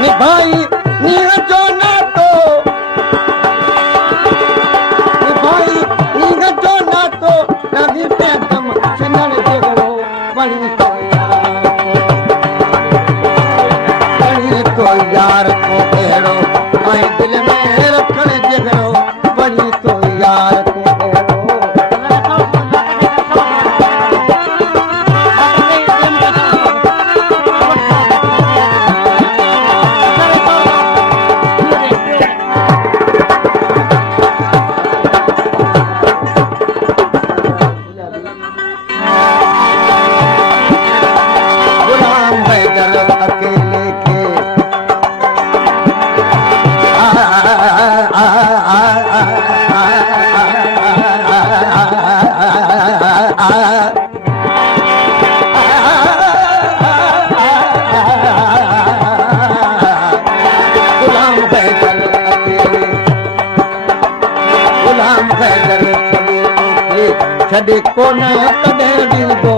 निभाई नीह जो नातो निभाई नीह जो नातो नदी पे दम छिनण जगड़ो बड़ी तो यार को कहिड़ो ऐं दिल में रखण जगड़ो बड़ी तो यार को छॾे कोन कॾहिं ॾींदो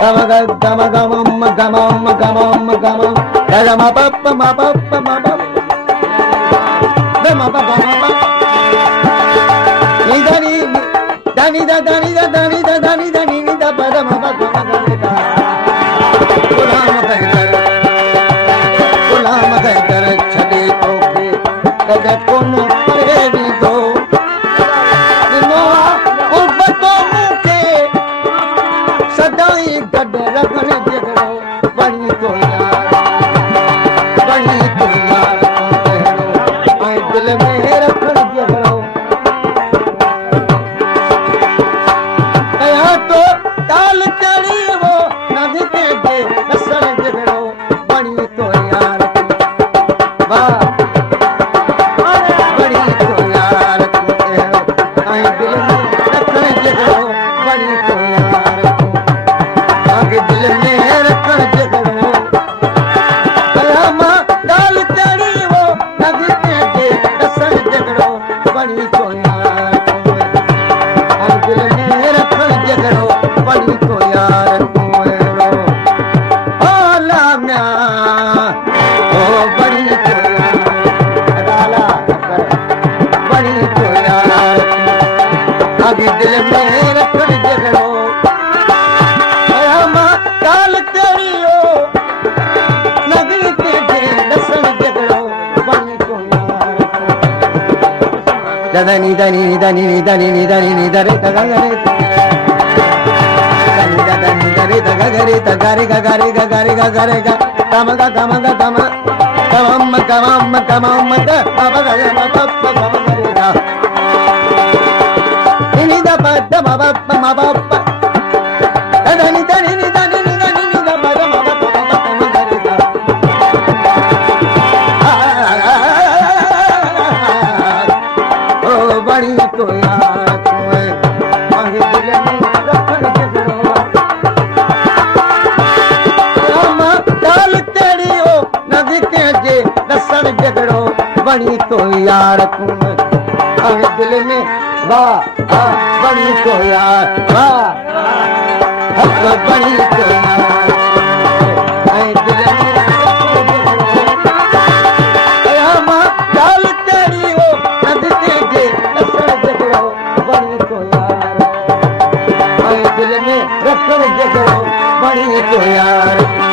गम गम गम गम गम गम गम पप मा पप मा पप गम पप मा निदानी दानी दा दानी दा दानी दा दानी दा नी दा पदम पप गुलाम कर छॾे तोखे कॾहिं कोन करे ॾींदो रखण जगड़ो बड़ी तो यार बड़ी तो यार ऐं दिल में रखण जगड़ो कया तो ताल चढ़ी वो नदी के दे रसण जगड़ो बड़ी तो यार वाह बड़ी तो यार ऐं दिल में रखण जगड़ो बड़ी तो यार दिल में रखण जगड़ो कयामा दाल चढ़ी वो नदी के दे रसण जगड़ो बड़ी तो यार दिल में रखण जगड़ो बड़ी तो यार ओला म्या ओ बड़ी तो यार बड़ी तो यार आगे दिल में रखण जगड़ो दनी दनी दनी दनी दनी दरे तगरे दनी दनी दरे तगरे तगरे गगरे गगरे गगरे ग तम ग तम ग तम तम कम कम द बाबा ग म पप कम करे गा नी द प द म पप म पप दनी दनी दनी दनी द म द म पप कम करे गा बड़ी तो यार मांगे दिल में रखण जगड़ो रामा दाल तेरी ओ नदी के जे रसण जगड़ो बड़ी तो यार मांगे दिल में वाह बड़ी तो यार वाह बड़ी तो यार दिल में रामा दाल तेरी ओ नदी के जे दिल में रखण जगड़ो बड़ी तो यार